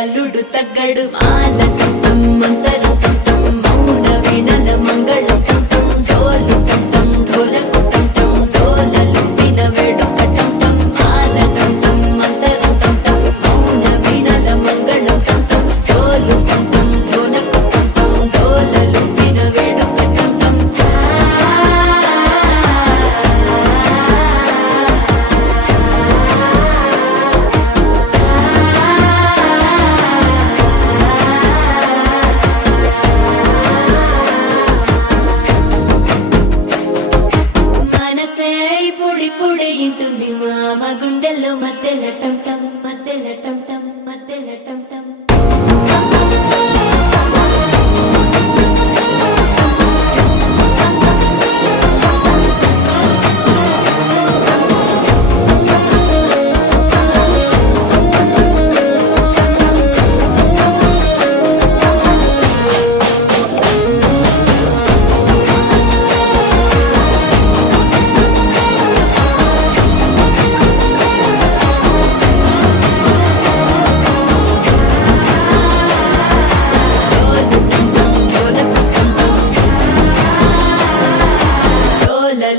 అల్లుడు తగ్గడు మాలటం మంతరం టం మౌన వినల మంగళం టం డోలు టం ఢోలకు టం డోలలు విన వేడుక టం మాలటం మంతరం టం మౌన వినల మంగళం టం డోలు టం ఢోలకు టం డోలలు విన వేడుక టం పొడి ఇంటుంది మామ గుండెల్లో మధ్యల టం టం మధ్యల టం టం మధ్యల టం టం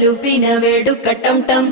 లుపిన వేడుక టం టం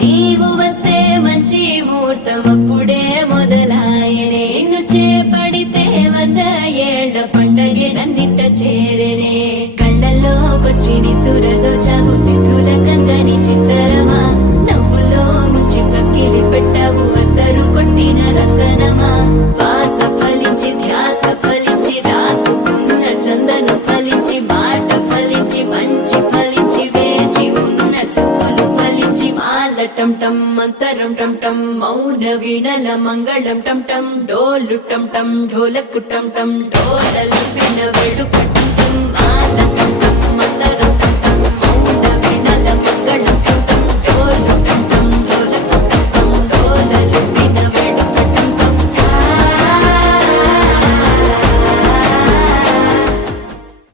నీవు వస్తే మంచి ముహూర్తం అప్పుడే మొదలాయనే నిన్ను చేపడితే 100 ఏళ్ల పండగే నన్నిట్ట చేరేనే కళ్ళల్లోకొచ్చి నిద్దురదోచావు సిద్ధుల కందని చిత్తరమా నవ్వులో ముంచి చక్కిలి పెట్టావు అద్దరు కొట్టిన రతనమా శ్వాస ఫలించి ధ్యాస ఫలించి రాసుకున్న చందను ఫలించి మాట ఫలించి మంచి ఫలించి వేచి ఉన్న చూపులు ఫలించి మాల టం టం మంతరం టం టం మౌన వీణల మంగళం టం టం డోలు టం టం ఢోలకు టం టం డోలలు విన వేడుక టం టం